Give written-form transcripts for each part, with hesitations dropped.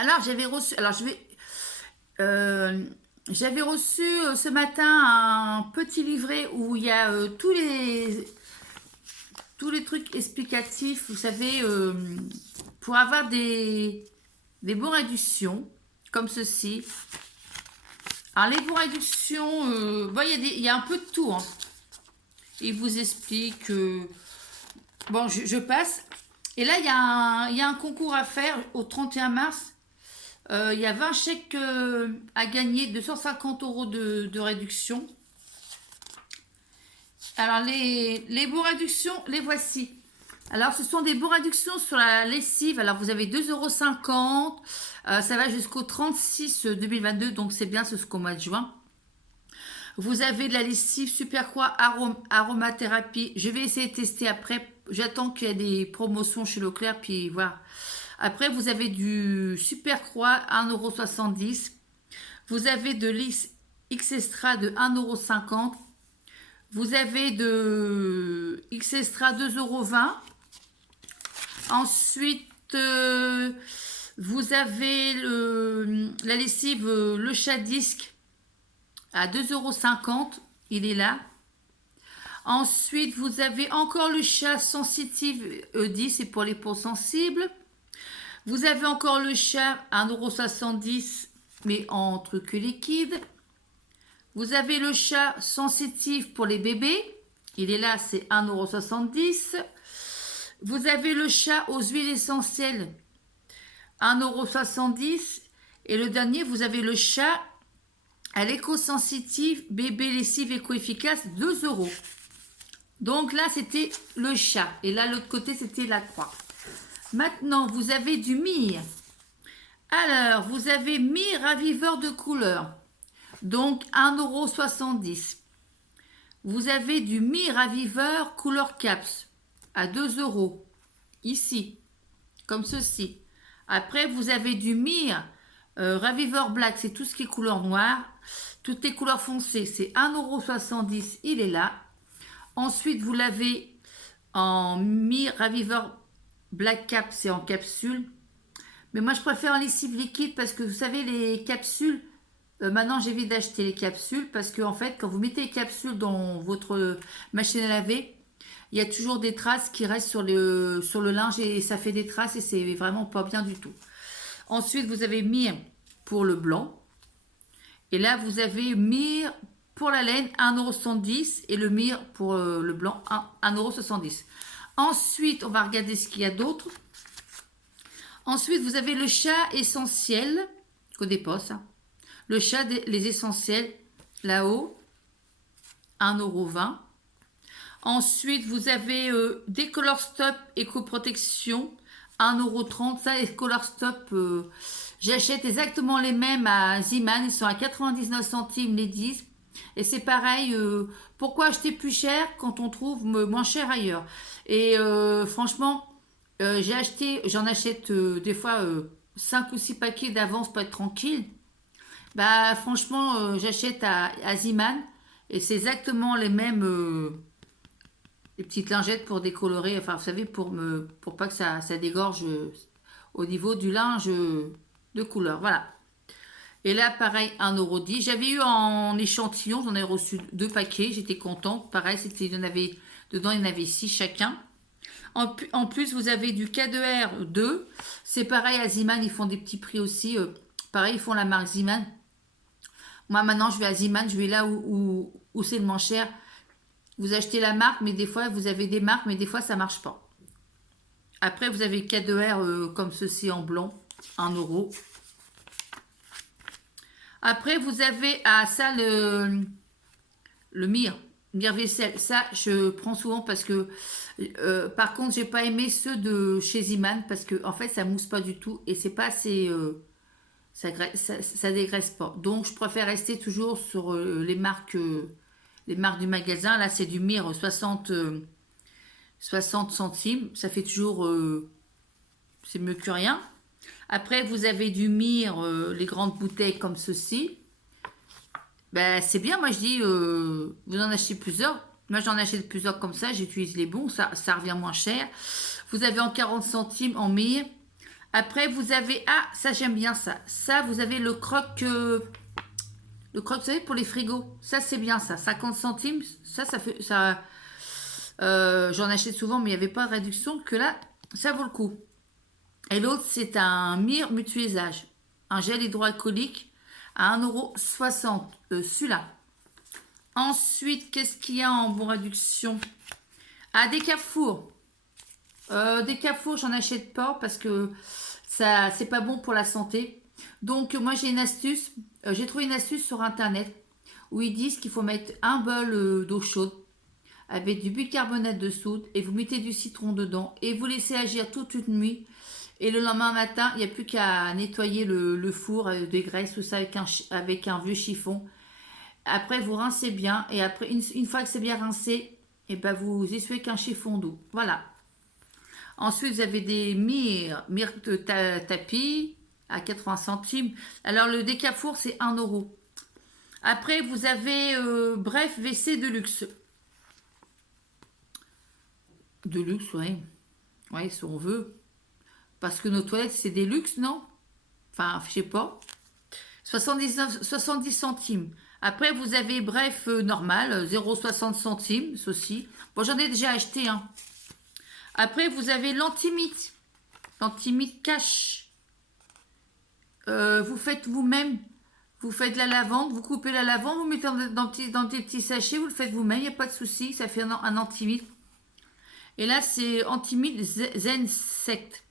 Alors, j'avais reçu, alors je vais, j'avais reçu ce matin un petit livret où il y a tous les trucs explicatifs, vous savez, pour avoir des bons réductions, comme ceci. Alors, les bons réductions, bon, il y a un peu de tout, hein. Il vous explique, bon, je passe. Et là, il y a un concours à faire au 31 mars. Il y a 20 chèques à gagner, 250 euros de réduction. Alors, les bons réductions, les voici. Alors, ce sont des bons réductions sur la lessive. Alors, vous avez 2,50 €. Ça va jusqu'au 36 2022, donc c'est bien, c'est jusqu'au mois de juin. Vous avez de la lessive Super Croix aromathérapie. Je vais essayer de tester après. J'attends qu'il y ait des promotions chez Leclerc, puis voilà. Après, vous avez du Super Croix 1,70 €. Vous avez de l'X Extra de 1,50 €. Vous avez de X Extra 2,20 €. Ensuite, vous avez la lessive Le Chat Disque à 2,50 €. Il est là. Ensuite, vous avez encore le chat Sensitive E10, c'est pour les peaux sensibles. Vous avez encore le chat à 1,70 €, mais en truc liquide. Vous avez le chat sensitive pour les bébés. Il est là, c'est 1,70 €. Vous avez le chat aux huiles essentielles, 1,70 €. Et le dernier, vous avez le chat à l'éco-sensitive bébé lessive éco-efficace, 2 €. Donc là, c'était le chat. Et là, l'autre côté, c'était la croix. Maintenant, vous avez du myrrhe. Alors, vous avez myrrhe raviveur de couleur. Donc, 1,70 €. Vous avez du myrrhe raviveur couleur caps à 2 €. Ici, comme ceci. Après, vous avez du myrrhe raviveur black. C'est tout ce qui est couleur noire. Toutes les couleurs foncées, c'est 1,70 €. Il est là. Ensuite, vous l'avez en myrrhe raviveur black cap, c'est en capsule. Mais moi, je préfère en lessive liquide parce que vous savez, les capsules, maintenant, j'évite d'acheter les capsules parce que, en fait, quand vous mettez les capsules dans votre machine à laver, il y a toujours des traces qui restent sur le linge et ça fait des traces et c'est vraiment pas bien du tout. Ensuite, vous avez myrrhe pour le blanc. Et là, vous avez myrrhe pour la laine, 1,70 € et le myrrhe pour le blanc, 1,70 €. Ensuite, on va regarder ce qu'il y a d'autre. Ensuite, vous avez le chat essentiel, je connais pas ça. Le chat, les essentiels, là-haut, 1,20 €. Ensuite, vous avez des Color Stop Éco-Protection, 1,30 €. Ça, les Color Stop, j'achète exactement les mêmes à Ziman. Ils sont à 99 centimes les 10. Et c'est pareil, pourquoi acheter plus cher quand on trouve moins cher ailleurs? Et franchement, j'en achète des fois 5 ou 6 paquets d'avance pour être tranquille. Bah franchement, j'achète à Ziman et c'est exactement les mêmes, les petites lingettes pour décolorer, enfin vous savez, pour pas que ça dégorge au niveau du linge de couleur. Voilà. Et là, pareil, 1,10 €. J'avais eu en échantillon, j'en ai reçu 2 paquets, j'étais contente. Pareil, dedans, il y en avait 6 chacun. En plus, vous avez du K2R 2. C'est pareil à Ziman, ils font des petits prix aussi. Pareil, ils font la marque Ziman. Moi, maintenant, je vais à Ziman, je vais là où c'est le moins cher. Vous achetez la marque, mais des fois, vous avez des marques, mais des fois, ça marche pas. Après, vous avez K2R comme ceci en blanc, 1 €. Après, vous avez ça le myrrhe vaisselle. Ça, je prends souvent parce que, par contre, j'ai pas aimé ceux de chez Ziman parce que, en fait, ça mousse pas du tout et c'est pas assez, ça dégraisse pas. Donc, je préfère rester toujours sur les marques du magasin. Là, c'est du myrrhe 60 centimes. Ça fait toujours, c'est mieux que rien. Après, vous avez du myrrhe, les grandes bouteilles comme ceci. Ben, c'est bien, moi je dis, vous en achetez plusieurs. Moi j'en achète plusieurs comme ça, j'utilise les bons, ça revient moins cher. Vous avez en 40 centimes en myrrhe. Après, vous avez... Ah, ça, j'aime bien ça. Ça, vous avez le croque... le croque, vous savez, pour les frigos. Ça, c'est bien ça. 50 centimes. Ça fait... ça. J'en achète souvent, mais il n'y avait pas de réduction. Que là, ça vaut le coup. Et l'autre, c'est un mire multi-usage. Un gel hydroalcoolique à 1,60 €. Celui-là. Ensuite, qu'est-ce qu'il y a en bon réduction? Ah, des Carrefour. Des Carrefour, j'en achète pas parce que ça, c'est pas bon pour la santé. Donc, moi, j'ai une astuce. J'ai trouvé une astuce sur Internet où ils disent qu'il faut mettre un bol d'eau chaude avec du bicarbonate de soude et vous mettez du citron dedans et vous laissez agir toute une nuit. Et le lendemain matin, il n'y a plus qu'à nettoyer le four des graisses, tout ça avec un vieux chiffon. Après, vous rincez bien et après, une fois que c'est bien rincé, et ben vous essuyez qu'un chiffon d'eau. Voilà. Ensuite, vous avez des mires de tapis à 80 centimes. Alors, le décafour, c'est 1 €. Après, vous avez, bref, WC de luxe. De luxe, oui. Oui, si on veut. Parce que nos toilettes, c'est des luxes, non? Enfin, je sais pas. 70 centimes. Après, vous avez, bref, normal, 0,60 centimes, ceci. Bon, j'en ai déjà acheté, hein. Après, vous avez l'antimite. L'antimite cash. Vous faites vous-même. Vous faites la lavande, vous coupez la lavande, vous mettez dans des petits sachets, vous le faites vous-même, il n'y a pas de souci, ça fait un antimite. Et là, c'est antimite Zen Sect.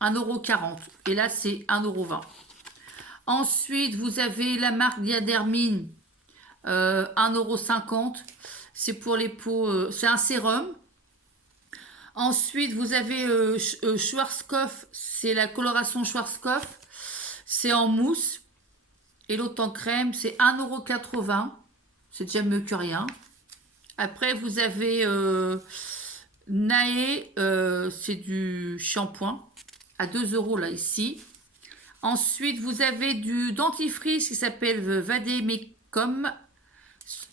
1,40 €. Et là, c'est 1,20 €. Ensuite, vous avez la marque Diadermine, 1,50 €. C'est pour les peaux, c'est un sérum. Ensuite, vous avez Schwarzkopf, c'est la coloration Schwarzkopf. C'est en mousse. Et l'autre en crème, c'est 1,80 €. C'est déjà mieux que rien. Après, vous avez Nae, c'est du shampoing. À 2 € là, ici. Ensuite, vous avez du dentifrice qui s'appelle Vademecum.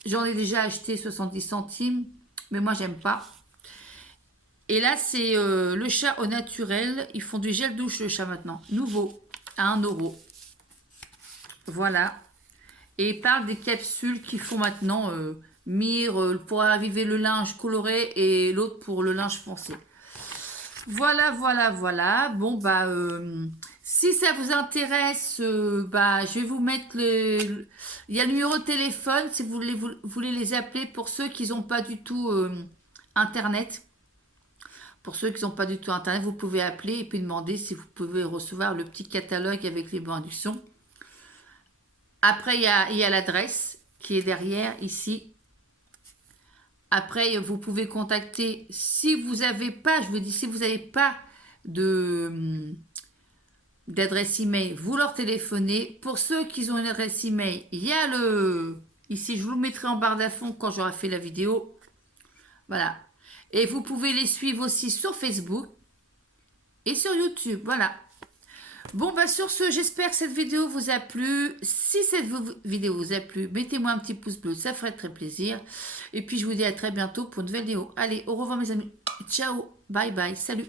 J'en ai déjà acheté 70 centimes, mais moi, j'aime pas. Et là, c'est le chat au naturel. Ils font du gel douche, le chat, maintenant. Nouveau, à 1 €. Voilà. Et ils parlent des capsules qu'ils font maintenant. Mire, pour raviver le linge coloré et l'autre pour le linge foncé. Voilà, voilà, voilà. Bon, bah, si ça vous intéresse, bah, je vais vous mettre le... Il y a le numéro de téléphone si vous voulez les appeler pour ceux qui n'ont pas du tout Internet. Pour ceux qui n'ont pas du tout Internet, vous pouvez appeler et puis demander si vous pouvez recevoir le petit catalogue avec les bonnes inductions. Après, il y a l'adresse qui est derrière, ici. Après, vous pouvez contacter, si vous n'avez pas, je vous dis, si vous n'avez pas d'adresse email, vous leur téléphonez. Pour ceux qui ont une adresse email, il y a ici, je vous le mettrai en barre d'infos quand j'aurai fait la vidéo. Voilà. Et vous pouvez les suivre aussi sur Facebook et sur YouTube. Voilà. Bon, bah sur ce, j'espère que cette vidéo vous a plu. Si cette vidéo vous a plu, mettez-moi un petit pouce bleu, ça ferait très plaisir. Et puis, je vous dis à très bientôt pour une nouvelle vidéo. Allez, au revoir mes amis. Ciao, bye bye, salut.